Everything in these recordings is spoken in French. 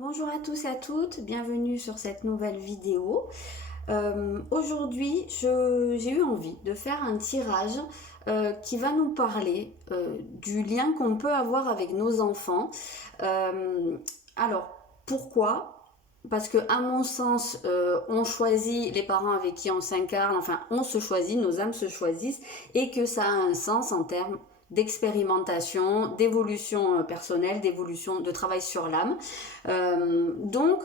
Bonjour à tous et à toutes, bienvenue sur cette nouvelle vidéo. Aujourd'hui, j'ai eu envie de faire un tirage qui va nous parler du lien qu'on peut avoir avec nos enfants. Alors, pourquoi? Parce que à mon sens, on choisit les parents avec qui on s'incarne, enfin on se choisit, nos âmes se choisissent, et que ça a un sens en termes d'expérimentation, d'évolution personnelle, d'évolution de travail sur l'âme. Donc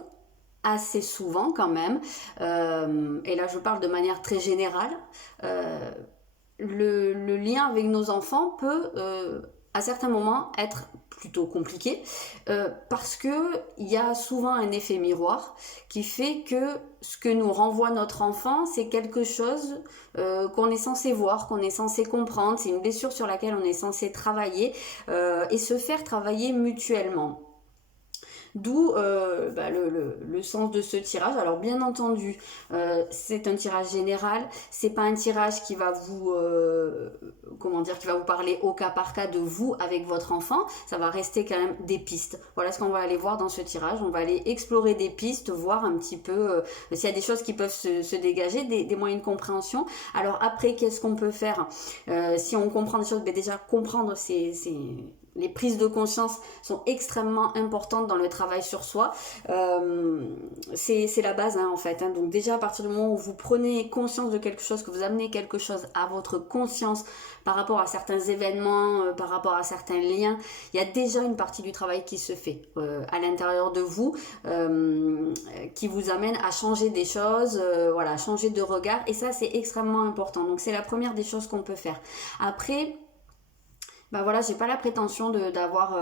assez souvent quand même, et là je parle de manière très générale, euh, le lien avec nos enfants peut à certains moments être plutôt compliqué parce que il y a souvent un effet miroir qui fait que ce que nous renvoie notre enfant, c'est quelque chose qu'on est censé voir, qu'on est censé comprendre, c'est une blessure sur laquelle on est censé travailler et se faire travailler mutuellement. D'où le sens de ce tirage. Alors bien entendu, c'est un tirage général. C'est pas un tirage qui va vous, qui va vous parler au cas par cas de vous avec votre enfant. Ça va rester quand même des pistes. Voilà ce qu'on va aller voir dans ce tirage. On va aller explorer des pistes, voir un petit peu s'il y a des choses qui peuvent se dégager, des moyens de compréhension. Alors après, qu'est-ce qu'on peut faire si on comprend des choses? Déjà comprendre les prises de conscience sont extrêmement importantes dans le travail sur soi. C'est la base en fait. Donc déjà à partir du moment où vous prenez conscience de quelque chose, que vous amenez quelque chose à votre conscience par rapport à certains événements, par rapport à certains liens, il y a déjà une partie du travail qui se fait à l'intérieur de vous, qui vous amène à changer des choses, voilà, changer de regard. Et ça c'est extrêmement important. Donc c'est la première des choses qu'on peut faire. Après, voilà, j'ai pas la prétention d'avoir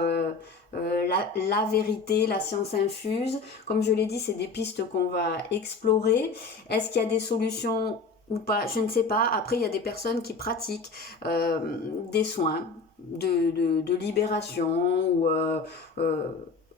la vérité, la science infuse. Comme je l'ai dit, c'est des pistes qu'on va explorer. Est-ce qu'il y a des solutions ou pas? Je ne sais pas. Après, il y a des personnes qui pratiquent des soins de libération ou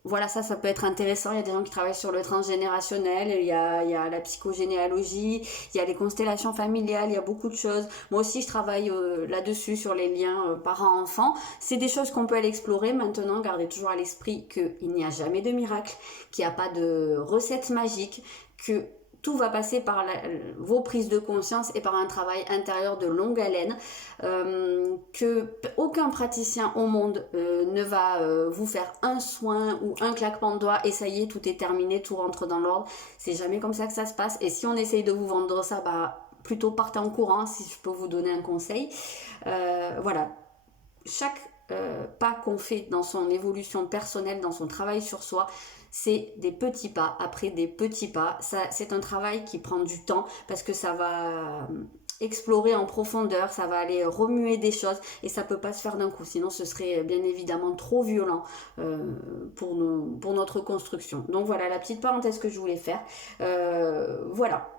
voilà, ça peut être intéressant. Il y a des gens qui travaillent sur le transgénérationnel, il y a la psychogénéalogie, il y a les constellations familiales, il y a beaucoup de choses. Moi aussi, je travaille là-dessus, sur les liens parents-enfants. C'est des choses qu'on peut aller explorer. Maintenant, gardez toujours à l'esprit qu'il n'y a jamais de miracle, qu'il n'y a pas de recette magique, que tout va passer par vos prises de conscience et par un travail intérieur de longue haleine, que aucun praticien au monde ne va vous faire un soin ou un claquement de doigts et ça y est, tout est terminé, tout rentre dans l'ordre. C'est jamais comme ça que ça se passe. Et si on essaye de vous vendre ça, plutôt partez en courant, si je peux vous donner un conseil. Voilà, chaque pas qu'on fait dans son évolution personnelle, dans son travail sur soi, c'est des petits pas après des petits pas. C'est un travail qui prend du temps parce que ça va explorer en profondeur, ça va aller remuer des choses et ça peut pas se faire d'un coup, sinon ce serait bien évidemment trop violent pour notre construction. Donc voilà la petite parenthèse que je voulais faire. Voilà.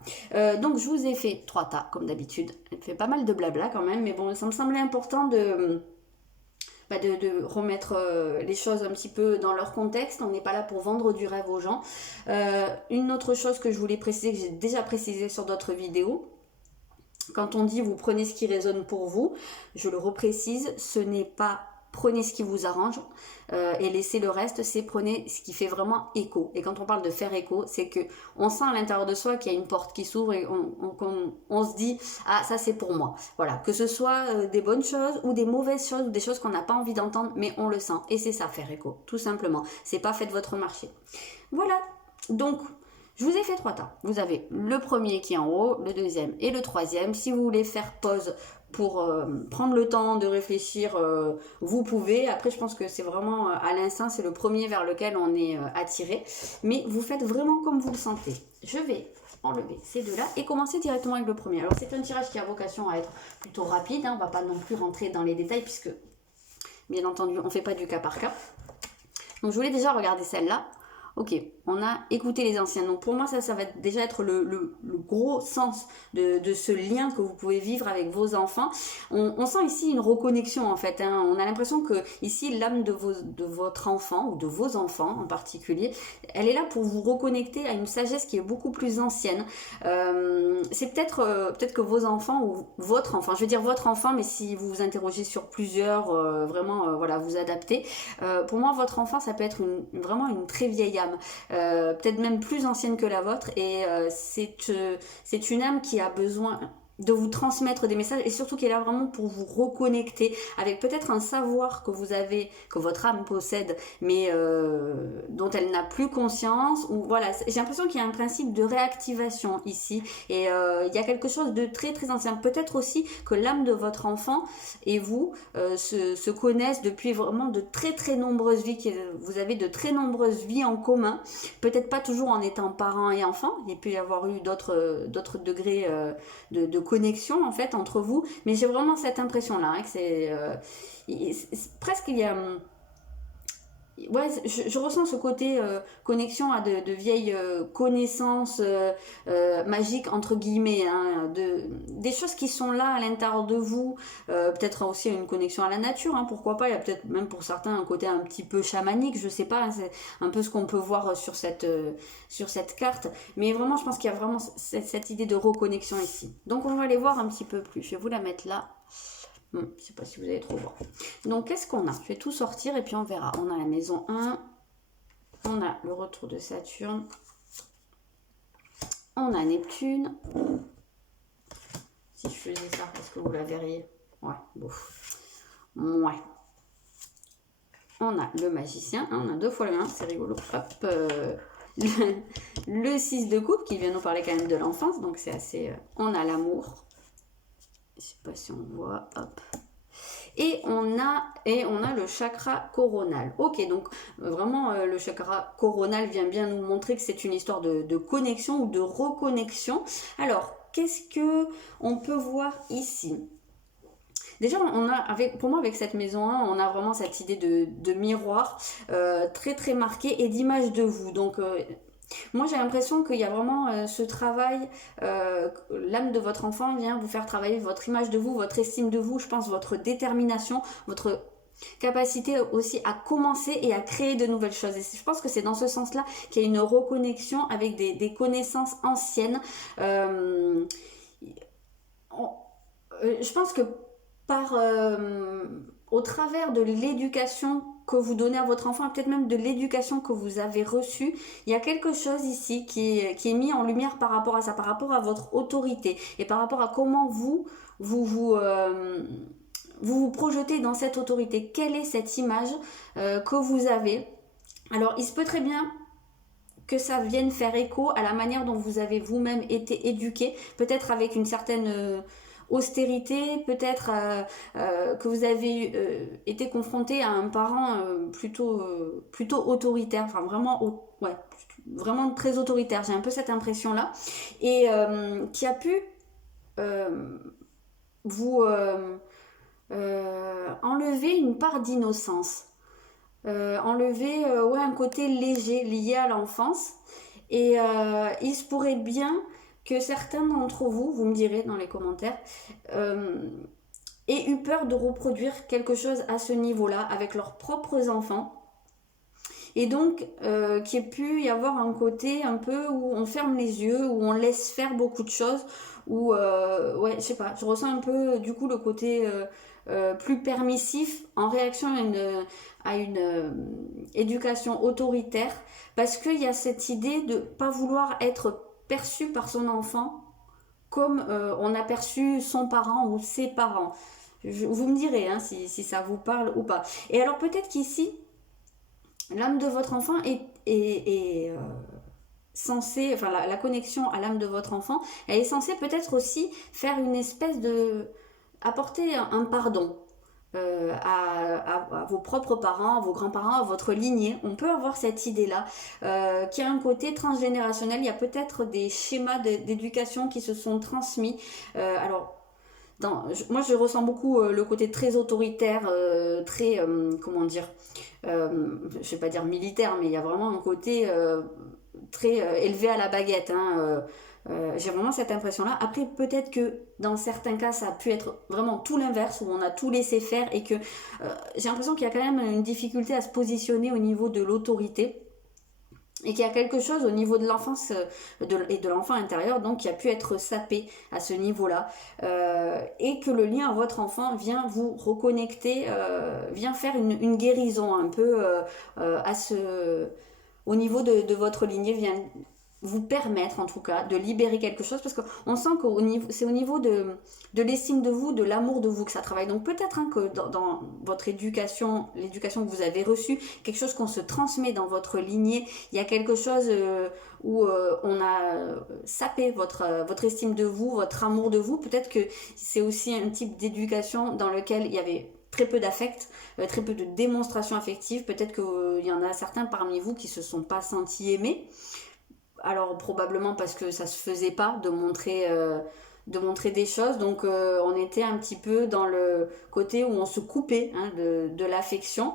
Donc je vous ai fait 3 tas comme d'habitude. Elle fait pas mal de blabla quand même, mais bon, ça me semblait important de remettre les choses un petit peu dans leur contexte. On n'est pas là pour vendre du rêve aux gens. Une autre chose que je voulais préciser, que j'ai déjà précisé sur d'autres vidéos, quand on dit vous prenez ce qui résonne pour vous, je le reprécise, ce n'est pas prenez ce qui vous arrange et laissez le reste, c'est prenez ce qui fait vraiment écho. Et quand on parle de faire écho, c'est que on sent à l'intérieur de soi qu'il y a une porte qui s'ouvre et on se dit ah ça c'est pour moi. Voilà, que ce soit des bonnes choses ou des mauvaises choses ou des choses qu'on n'a pas envie d'entendre, mais on le sent. Et c'est ça faire écho, tout simplement. C'est pas faites votre marché. Voilà, donc je vous ai fait 3 tas. Vous avez le premier qui est en haut, le deuxième et le troisième. Si vous voulez faire pause pour prendre le temps de réfléchir, vous pouvez. Après, je pense que c'est vraiment à l'instinct, c'est le premier vers lequel on est attiré. Mais vous faites vraiment comme vous le sentez. Je vais enlever ces deux-là et commencer directement avec le premier. Alors, c'est un tirage qui a vocation à être plutôt rapide. On ne va pas non plus rentrer dans les détails puisque, bien entendu, on ne fait pas du cas par cas. Donc, je voulais déjà regarder celle-là. Ok, on a écouté les anciens. Donc pour moi, ça va déjà être le gros sens de ce lien que vous pouvez vivre avec vos enfants. On sent ici une reconnexion en fait. On a l'impression que ici, l'âme de votre enfant ou de vos enfants en particulier, elle est là pour vous reconnecter à une sagesse qui est beaucoup plus ancienne. C'est peut-être que vos enfants ou votre enfant, je veux dire votre enfant, mais si vous vous interrogez sur plusieurs, vraiment, voilà, vous adaptez. Pour moi, votre enfant, ça peut être vraiment une très vieille âme. âme, peut-être même plus ancienne que la vôtre, et c'est une âme qui a besoin de vous transmettre des messages, et surtout qui est là vraiment pour vous reconnecter avec peut-être un savoir que vous avez, que votre âme possède, mais dont elle n'a plus conscience. Ou voilà, j'ai l'impression qu'il y a un principe de réactivation ici, et il y a quelque chose de très très ancien. Peut-être aussi que l'âme de votre enfant et vous se connaissent depuis vraiment de très très nombreuses vies, vous avez de très nombreuses vies en commun, peut-être pas toujours en étant parents et enfants, il peut y avoir eu d'autres degrés de connexion en fait entre vous, mais j'ai vraiment cette impression là, que presque il y a ouais, je ressens ce côté connexion à de vieilles connaissances magiques entre guillemets, hein, des choses qui sont là à l'intérieur de vous, peut-être aussi une connexion à la nature, hein, pourquoi pas, il y a peut-être même pour certains un côté un petit peu chamanique, je sais pas, hein, c'est un peu ce qu'on peut voir sur cette carte, mais vraiment je pense qu'il y a vraiment cette idée de reconnexion ici. Donc on va aller voir un petit peu plus, je vais vous la mettre là. Je ne sais pas si vous allez trop voir. Donc, qu'est-ce qu'on a? Je vais tout sortir et puis on verra. On a la maison 1. On a le retour de Saturne. On a Neptune. Si je faisais ça, est-ce que vous la verriez? Ouais, bon. Ouais. On a le magicien. On a 2 fois le 1, c'est rigolo. Hop. Le 6 de coupe qui vient nous parler quand même de l'enfance. Donc, c'est assez... on a l'amour. Je sais pas si on voit, hop. Et on a le chakra coronal. Ok, donc vraiment le chakra coronal vient bien nous montrer que c'est une histoire de connexion ou de reconnexion. Alors, qu'est-ce que on peut voir ici? Déjà, pour moi, avec cette maison 1, on a vraiment cette idée de miroir très très marqué et d'image de vous. Donc, moi, j'ai l'impression qu'il y a vraiment ce travail, l'âme de votre enfant vient vous faire travailler votre image de vous, votre estime de vous, je pense votre détermination, votre capacité aussi à commencer et à créer de nouvelles choses. Et je pense que c'est dans ce sens-là qu'il y a une reconnexion avec des connaissances anciennes. Je pense que au travers de l'éducation que vous donnez à votre enfant, peut-être même de l'éducation que vous avez reçue, il y a quelque chose ici qui est mis en lumière par rapport à ça, par rapport à votre autorité et par rapport à comment vous projetez dans cette autorité. Quelle est cette image que vous avez? Alors, il se peut très bien que ça vienne faire écho à la manière dont vous avez vous-même été éduqué, peut-être avec une certaine... austérité, peut-être que vous avez été confronté à un parent plutôt autoritaire, enfin vraiment, ouais, vraiment très autoritaire, j'ai un peu cette impression-là, et qui a pu vous enlever une part d'innocence, enlever ouais, un côté léger lié à l'enfance, et il se pourrait bien que certains d'entre vous, vous me direz dans les commentaires, aient eu peur de reproduire quelque chose à ce niveau-là avec leurs propres enfants. Et donc, qu'il y ait pu y avoir un côté un peu où on ferme les yeux, où on laisse faire beaucoup de choses, où, ouais, je sais pas, je ressens un peu du coup le côté plus permissif en réaction à une éducation autoritaire, parce qu'il y a cette idée de pas vouloir être perçu par son enfant comme on a perçu son parent ou ses parents. Vous me direz hein, si ça vous parle ou pas. Et alors peut-être qu'ici, l'âme de votre enfant est censée, enfin la connexion à l'âme de votre enfant, elle est censée peut-être aussi faire une espèce de... apporter un pardon. À vos propres parents, à vos grands-parents, à votre lignée. On peut avoir cette idée-là qui a un côté transgénérationnel. Il y a peut-être des schémas d'éducation qui se sont transmis. Alors, moi, je ressens beaucoup le côté très autoritaire, très, comment dire, je vais pas dire militaire, mais il y a vraiment un côté très élevé à la baguette, hein, j'ai vraiment cette impression-là. Après, peut-être que dans certains cas, ça a pu être vraiment tout l'inverse, où on a tout laissé faire et que j'ai l'impression qu'il y a quand même une difficulté à se positionner au niveau de l'autorité et qu'il y a quelque chose au niveau de l'enfance et de l'enfant intérieur, donc qui a pu être sapé à ce niveau-là, et que le lien à votre enfant vient vous reconnecter, vient faire une guérison un peu à ce au niveau de votre lignée vient vous permettre en tout cas de libérer quelque chose, parce qu'on sent que c'est au niveau de l'estime de vous, de l'amour de vous que ça travaille. Donc peut-être que dans votre éducation, l'éducation que vous avez reçue, quelque chose qu'on se transmet dans votre lignée, il y a quelque chose où on a sapé votre estime de vous, votre amour de vous. Peut-être que c'est aussi un type d'éducation dans lequel il y avait très peu d'affect, très peu de démonstration affective. Peut-être qu'il y en a certains parmi vous qui se sont pas sentis aimés. Alors probablement parce que ça se faisait pas de montrer des choses, donc on était un petit peu dans le côté où on se coupait de l'affection.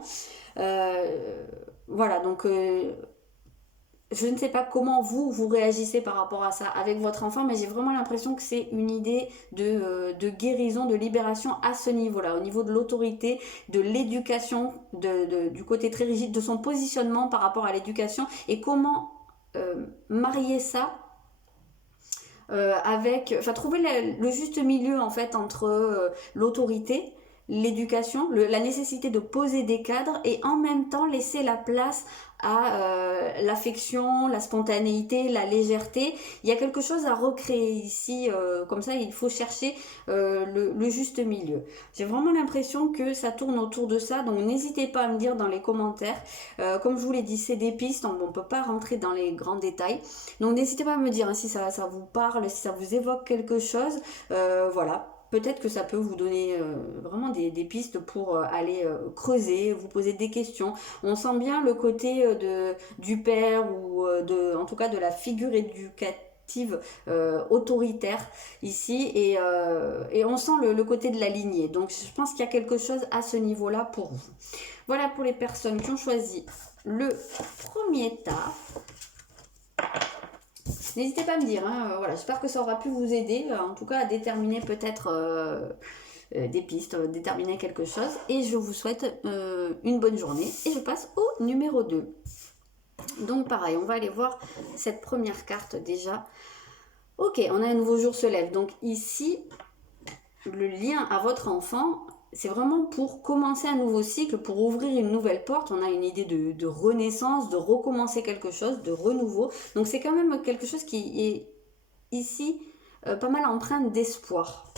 Voilà, donc je ne sais pas comment vous réagissez par rapport à ça avec votre enfant, mais j'ai vraiment l'impression que c'est une idée de guérison, de libération à ce niveau-là, au niveau de l'autorité, de l'éducation, du côté très rigide, de son positionnement par rapport à l'éducation, et comment marier ça enfin trouver le juste milieu en fait entre l'autorité, l'éducation, la nécessité de poser des cadres, et en même temps laisser la place à l'affection, la spontanéité, la légèreté. Il y a quelque chose à recréer ici, comme ça il faut chercher le juste milieu. J'ai vraiment l'impression que ça tourne autour de ça, donc n'hésitez pas à me dire dans les commentaires. Comme je vous l'ai dit, c'est des pistes, on ne peut pas rentrer dans les grands détails, donc n'hésitez pas à me dire si ça vous parle, si ça vous évoque quelque chose. Voilà, peut-être que ça peut vous donner vraiment des pistes pour aller creuser, vous poser des questions. On sent bien le côté du père, ou en tout cas de la figure éducative autoritaire ici, et on sent le côté de la lignée. Donc je pense qu'il y a quelque chose à ce niveau-là pour vous. Voilà pour les personnes qui ont choisi le premier tas. N'hésitez pas à me dire, voilà, j'espère que ça aura pu vous aider, en tout cas à déterminer peut-être des pistes, déterminer quelque chose. Et je vous souhaite une bonne journée. Et je passe au numéro 2. Donc pareil, on va aller voir cette première carte déjà. Ok, on a un nouveau jour se lève. Donc ici, le lien à votre enfant, c'est vraiment pour commencer un nouveau cycle, pour ouvrir une nouvelle porte. On a une idée de renaissance, de recommencer quelque chose, de renouveau. Donc c'est quand même quelque chose qui est ici pas mal empreinte d'espoir.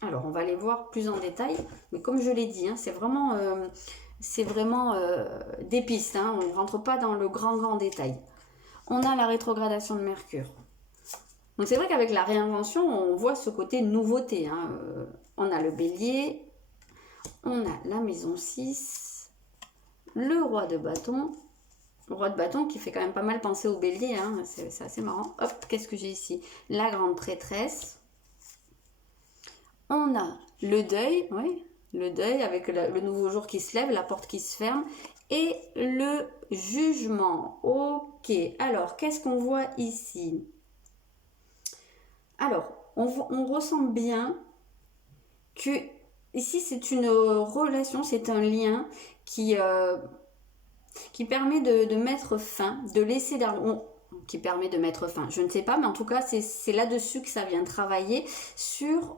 Alors on va aller voir plus en détail, mais comme je l'ai dit, c'est vraiment des pistes, on ne rentre pas dans le grand détail. On a la rétrogradation de Mercure. Donc c'est vrai qu'avec la réinvention, on voit ce côté nouveauté. On a le Bélier, on a la maison 6, le roi de bâton. Le roi de bâton qui fait quand même pas mal penser au Bélier, c'est assez marrant. Hop, qu'est-ce que j'ai ici? La grande prêtresse. On a le deuil, oui, le deuil avec le nouveau jour qui se lève, la porte qui se ferme, et le jugement. Ok, alors qu'est-ce qu'on voit ici? Alors, on ressent bien que ici c'est une relation, c'est un lien qui permet de mettre fin, de laisser qui permet de mettre fin, je ne sais pas, mais en tout cas c'est là-dessus que ça vient travailler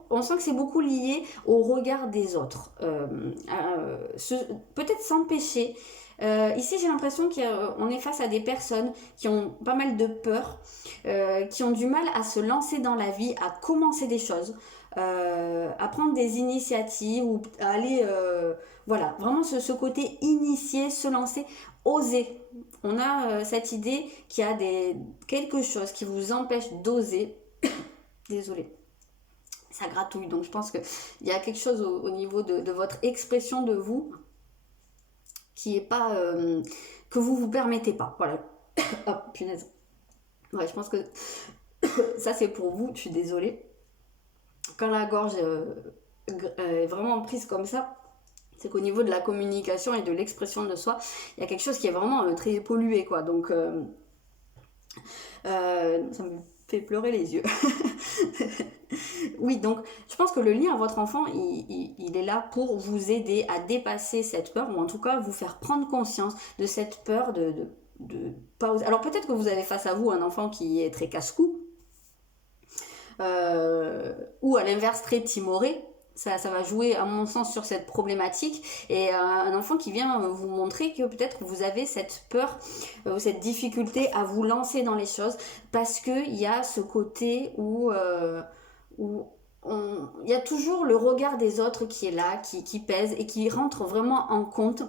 on sent que c'est beaucoup lié au regard des autres, peut-être s'empêcher. Ici j'ai l'impression qu'on est face à des personnes qui ont pas mal de peur, qui ont du mal à se lancer dans la vie, à commencer des choses, à prendre des initiatives, ou à aller voilà, vraiment ce côté initié, se lancer, oser. On a cette idée qu'il y a quelque chose qui vous empêche d'oser. Désolée, ça gratouille, donc je pense qu'il y a quelque chose au niveau de votre expression de vous qui est pas que vous permettez pas. Voilà. Oh punaise. Ouais, je pense que ça c'est pour vous, je suis désolée. Quand la gorge est vraiment prise comme ça, c'est qu'au niveau de la communication et de l'expression de soi, il y a quelque chose qui est vraiment très pollué, quoi. Donc ça me fait pleurer les yeux. Oui, donc je pense que le lien à votre enfant, il est là pour vous aider à dépasser cette peur, ou en tout cas vous faire prendre conscience de cette peur de pas oser. Alors peut-être que vous avez face à vous un enfant qui est très casse-cou, ou à l'inverse très timoré. ça va jouer, à mon sens, sur cette problématique. Et un enfant qui vient vous montrer que peut-être vous avez cette peur, cette difficulté à vous lancer dans les choses, parce qu'il y a ce côté où il y a toujours le regard des autres qui est là, qui pèse et qui rentre vraiment en compte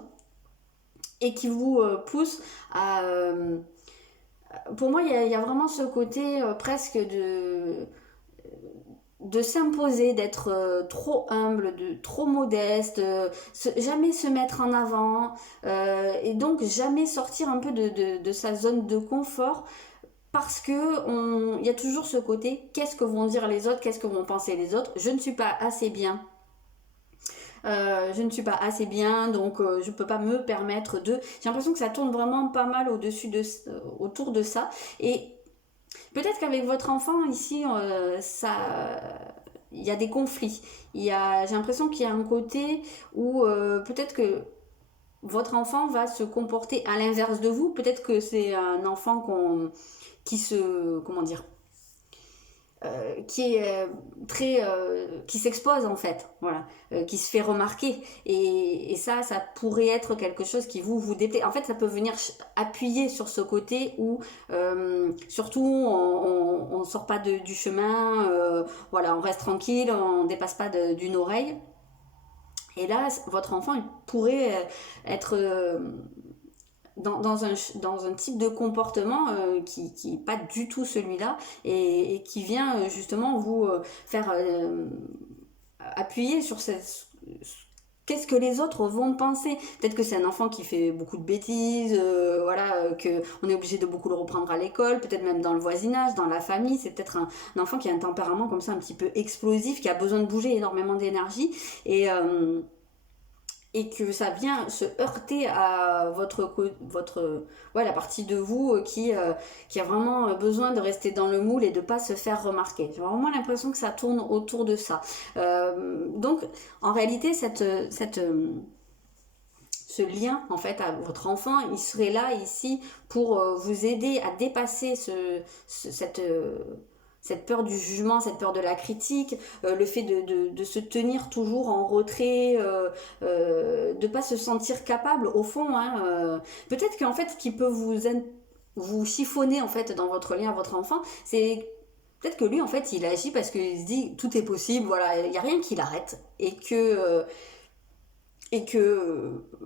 et qui vous pousse à... pour moi, il y a vraiment ce côté presque de s'imposer, d'être trop humble, de trop modeste, jamais se mettre en avant, et donc jamais sortir un peu de sa zone de confort, parce que il y a toujours ce côté, qu'est-ce que vont dire les autres, qu'est-ce que vont penser les autres, je ne suis pas assez bien. Je ne suis pas assez bien, donc je peux pas me permettre de... J'ai l'impression que ça tourne vraiment pas mal autour de ça. Et peut-être qu'avec votre enfant ici, il y a des conflits. J'ai l'impression qu'il y a un côté où peut-être que votre enfant va se comporter à l'inverse de vous. Peut-être que c'est un enfant comment dire, qui est qui s'expose en fait, voilà, qui se fait remarquer, et ça pourrait être quelque chose qui vous déplaît. En fait, ça peut venir appuyer sur ce côté où surtout on sort pas du chemin, voilà, on reste tranquille, on dépasse pas d'une oreille. Et là, votre enfant, il pourrait être dans un type de comportement qui n'est pas du tout celui-là, et qui vient justement vous faire appuyer sur qu'est-ce que les autres vont penser. Peut-être que c'est un enfant qui fait beaucoup de bêtises, voilà, qu'on est obligé de beaucoup le reprendre à l'école, peut-être même dans le voisinage, dans la famille. C'est peut-être un enfant qui a un tempérament comme ça un petit peu explosif, qui a besoin de bouger énormément d'énergie, et que ça vient se heurter à la partie de vous qui a vraiment besoin de rester dans le moule et de pas se faire remarquer. J'ai vraiment l'impression que ça tourne autour de ça. Donc en réalité ce lien en fait à votre enfant, il serait là ici pour vous aider à dépasser cette peur du jugement, cette peur de la critique, le fait de se tenir toujours en retrait, de ne pas se sentir capable au fond. Hein, peut-être qu'en fait, ce qui peut vous chiffonner en fait dans votre lien à votre enfant, c'est peut-être que lui en fait il agit parce qu'il se dit tout est possible, voilà, il n'y a rien qui l'arrête, et que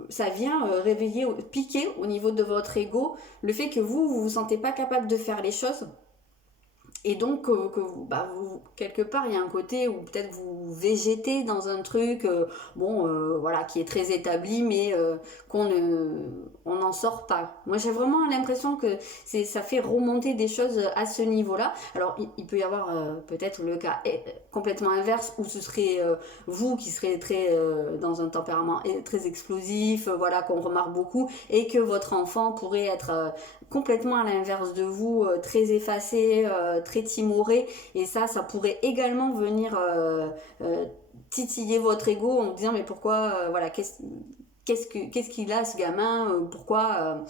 ça vient réveiller, piquer au niveau de votre ego le fait que vous sentez pas capable de faire les choses. Et donc, quelque part, il y a un côté où peut-être vous végétez dans un truc, voilà, qui est très établi, mais on n'en sort pas. Moi, j'ai vraiment l'impression que ça fait remonter des choses à ce niveau-là. Alors, il peut y avoir peut-être le cas complètement inverse, où ce serait vous qui serez dans un tempérament très explosif, voilà, qu'on remarque beaucoup, et que votre enfant pourrait être complètement à l'inverse de vous, très effacé, très timoré, et ça pourrait également venir titiller votre ego en vous disant mais pourquoi, voilà, qu'est-ce qu'il a ce gamin, pourquoi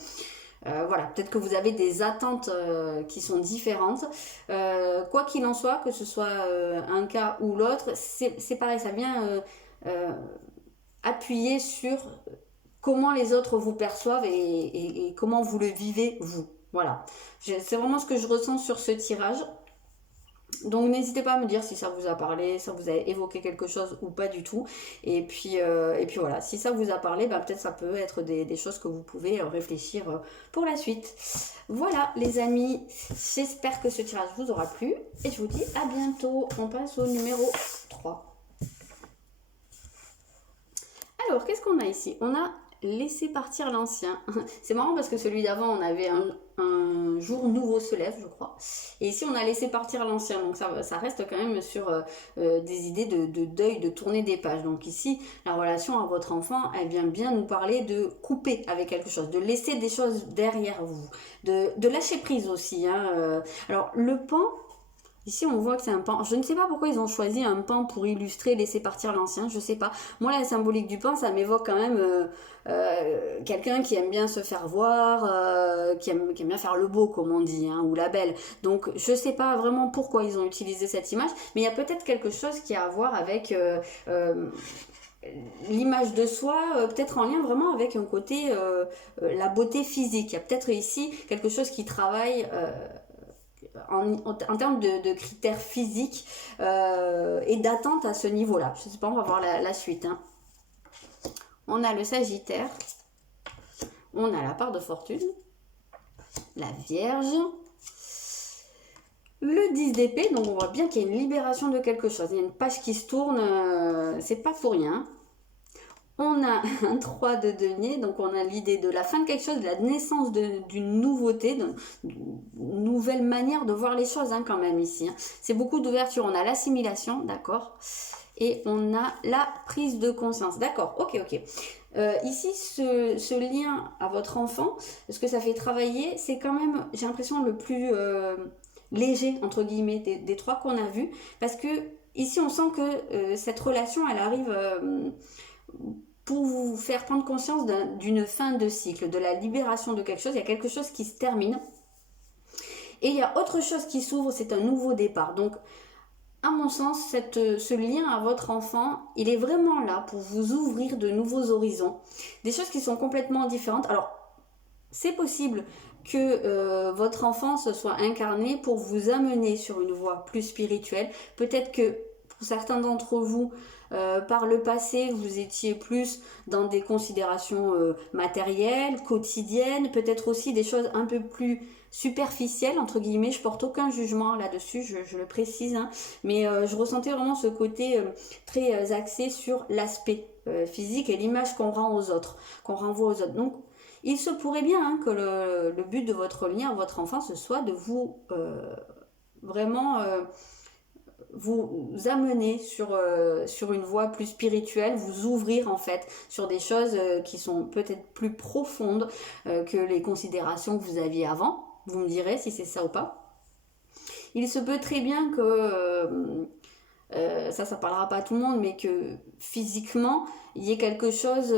voilà, peut-être que vous avez des attentes qui sont différentes. Quoi qu'il en soit, que ce soit un cas ou l'autre, c'est pareil, ça vient appuyer sur comment les autres vous perçoivent, et comment vous le vivez vous. Voilà, c'est vraiment ce que je ressens sur ce tirage. Donc n'hésitez pas à me dire si ça vous a parlé, si ça vous a évoqué quelque chose ou pas du tout. Et puis voilà, si ça vous a parlé, peut-être ça peut être des choses que vous pouvez réfléchir pour la suite. Voilà les amis, j'espère que ce tirage vous aura plu, et je vous dis à bientôt. On passe au numéro 3. Alors, qu'est-ce qu'on a ici? On a laissé partir l'ancien. C'est marrant parce que celui d'avant, on avait un jour nouveau se lève, je crois. Et ici, on a laissé partir l'ancien. Donc, ça reste quand même sur des idées de deuil, de tourner des pages. Donc ici, la relation à votre enfant, elle vient bien nous parler de couper avec quelque chose, de laisser des choses derrière vous, de lâcher prise aussi. Hein. Alors, le pan... Ici, on voit que c'est un pan. Je ne sais pas pourquoi ils ont choisi un pan pour illustrer, laisser partir l'ancien, je sais pas. Moi, la symbolique du pan, ça m'évoque quand même quelqu'un qui aime bien se faire voir, qui aime bien faire le beau, comme on dit, hein, ou la belle. Donc, je sais pas vraiment pourquoi ils ont utilisé cette image, mais il y a peut-être quelque chose qui a à voir avec l'image de soi, peut-être en lien vraiment avec un côté, la beauté physique. Il y a peut-être ici quelque chose qui travaille en termes de critères physiques et d'attente à ce niveau-là. Je ne sais pas, on va voir la suite. Hein. On a le Sagittaire, on a la part de fortune, la Vierge, le 10 d'épée, donc on voit bien qu'il y a une libération de quelque chose. Il y a une page qui se tourne, c'est pas pour rien. On a un 3 de denier, donc on a l'idée de la fin de quelque chose, de la naissance d'une nouveauté, d'une nouvelle manière de voir les choses hein, quand même ici. Hein. C'est beaucoup d'ouverture, on a l'assimilation, d'accord, et on a la prise de conscience, d'accord, ok. Ici, ce lien à votre enfant, ce que ça fait travailler, c'est quand même, j'ai l'impression, le plus léger, entre guillemets, des trois qu'on a vus, parce que ici, on sent que cette relation, elle arrive pour vous faire prendre conscience d'une fin de cycle, de la libération de quelque chose. Il y a quelque chose qui se termine et il y a autre chose qui s'ouvre, c'est un nouveau départ. Donc, à mon sens, ce lien à votre enfant, il est vraiment là pour vous ouvrir de nouveaux horizons, des choses qui sont complètement différentes. Alors, c'est possible que votre enfant se soit incarné pour vous amener sur une voie plus spirituelle. Peut-être que pour certains d'entre vous, par le passé, vous étiez plus dans des considérations matérielles, quotidiennes, peut-être aussi des choses un peu plus superficielles, entre guillemets. Je porte aucun jugement là-dessus, je le précise, hein, mais je ressentais vraiment ce côté très axé sur l'aspect physique et l'image qu'on rend aux autres, qu'on renvoie aux autres. Donc, il se pourrait bien hein, que le but de votre lien à votre enfant, ce soit de vous vraiment vous amener sur une voie plus spirituelle, vous ouvrir en fait sur des choses qui sont peut-être plus profondes que les considérations que vous aviez avant. Vous me direz si c'est ça ou pas. Il se peut très bien que ça parlera pas à tout le monde, mais que physiquement, il y ait quelque chose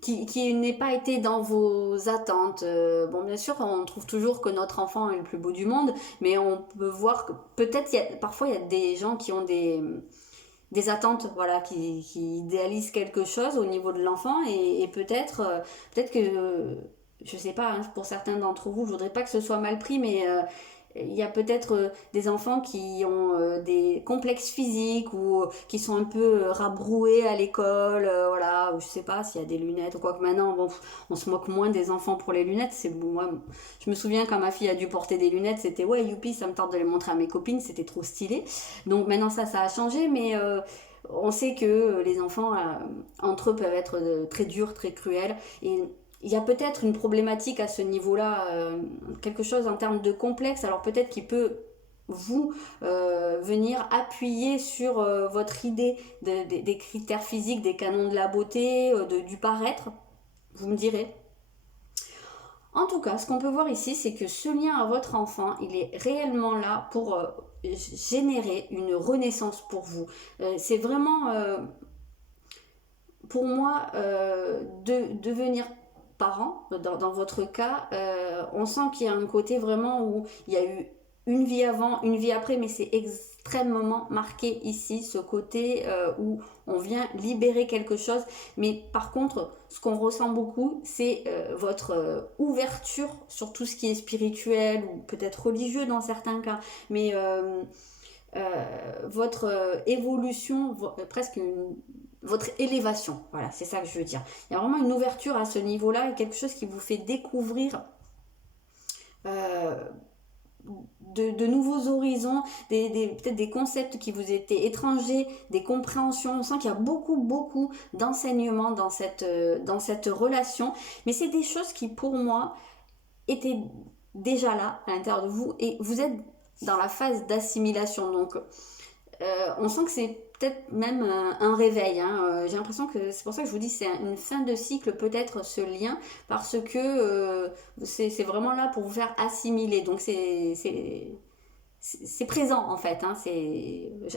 qui n'ait pas été dans vos attentes. Bon, bien sûr, on trouve toujours que notre enfant est le plus beau du monde, mais on peut voir que peut-être, parfois, il y a des gens qui ont des attentes, voilà, qui idéalisent quelque chose au niveau de l'enfant, et peut-être que, je sais pas, hein, pour certains d'entre vous, je voudrais pas que ce soit mal pris, mais il y a peut-être des enfants qui ont des complexes physiques ou qui sont un peu rabroués à l'école, voilà, ou je sais pas s'il y a des lunettes ou quoi que maintenant, bon, on se moque moins des enfants pour les lunettes. Moi, je me souviens quand ma fille a dû porter des lunettes, c'était ouais, youpi, ça me tente de les montrer à mes copines, c'était trop stylé. Donc maintenant ça a changé, mais on sait que les enfants entre eux peuvent être très durs, très cruels et il y a peut-être une problématique à ce niveau-là, quelque chose en termes de complexe, alors peut-être qu'il peut vous venir appuyer sur votre idée des critères physiques, des canons de la beauté, du paraître, vous me direz. En tout cas, ce qu'on peut voir ici, c'est que ce lien à votre enfant, il est réellement là pour générer une renaissance pour vous. C'est vraiment, pour moi, de devenir parent, dans votre cas, on sent qu'il y a un côté vraiment où il y a eu une vie avant, une vie après, mais c'est extrêmement marqué ici, ce côté où on vient libérer quelque chose. Mais par contre, ce qu'on ressent beaucoup, c'est votre ouverture sur tout ce qui est spirituel ou peut-être religieux dans certains cas, mais votre évolution, presque votre élévation, voilà, c'est ça que je veux dire. Il y a vraiment une ouverture à ce niveau-là et quelque chose qui vous fait découvrir euh, de nouveaux horizons, peut-être des concepts qui vous étaient étrangers, des compréhensions. On sent qu'il y a beaucoup d'enseignements dans cette relation, mais c'est des choses qui pour moi étaient déjà là à l'intérieur de vous et vous êtes dans la phase d'assimilation. Donc on sent que c'est peut-être même un réveil. Hein. J'ai l'impression que c'est pour ça que je vous dis c'est une fin de cycle peut-être ce lien parce que c'est vraiment là pour vous faire assimiler. Donc c'est présent en fait, hein,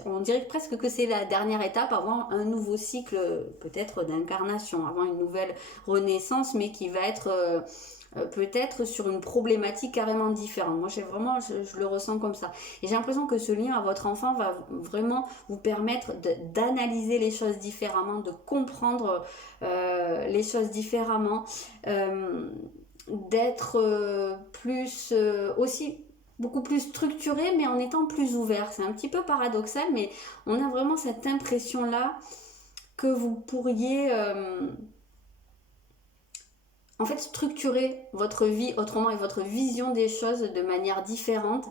on dirait presque que c'est la dernière étape avant un nouveau cycle, peut-être d'incarnation, avant une nouvelle renaissance, mais qui va être peut-être sur une problématique carrément différente. Moi, je le ressens comme ça. Et j'ai l'impression que ce lien à votre enfant va vraiment vous permettre d'analyser les choses différemment, de comprendre les choses différemment, d'être plus aussi beaucoup plus structuré, mais en étant plus ouvert. C'est un petit peu paradoxal, mais on a vraiment cette impression-là que vous pourriez en fait structurer votre vie autrement et votre vision des choses de manière différente,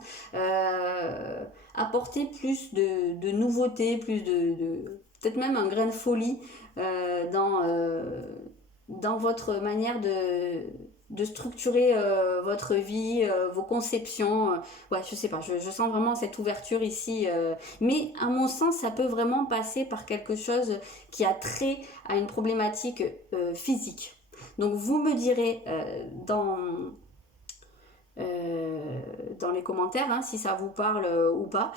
apporter plus de nouveautés, plus peut-être même un grain de folie dans votre manière de structurer votre vie, vos conceptions. Ouais, je sais pas, je sens vraiment cette ouverture ici. Mais à mon sens, ça peut vraiment passer par quelque chose qui a trait à une problématique physique. Donc vous me direz dans les commentaires hein, si ça vous parle ou pas.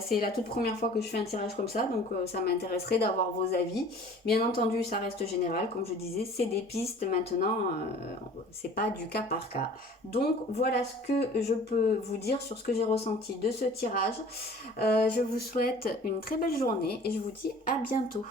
C'est la toute première fois que je fais un tirage comme ça, donc ça m'intéresserait d'avoir vos avis. Bien entendu, ça reste général, comme je disais, c'est des pistes maintenant, c'est pas du cas par cas. Donc voilà ce que je peux vous dire sur ce que j'ai ressenti de ce tirage. Je vous souhaite une très belle journée et je vous dis à bientôt.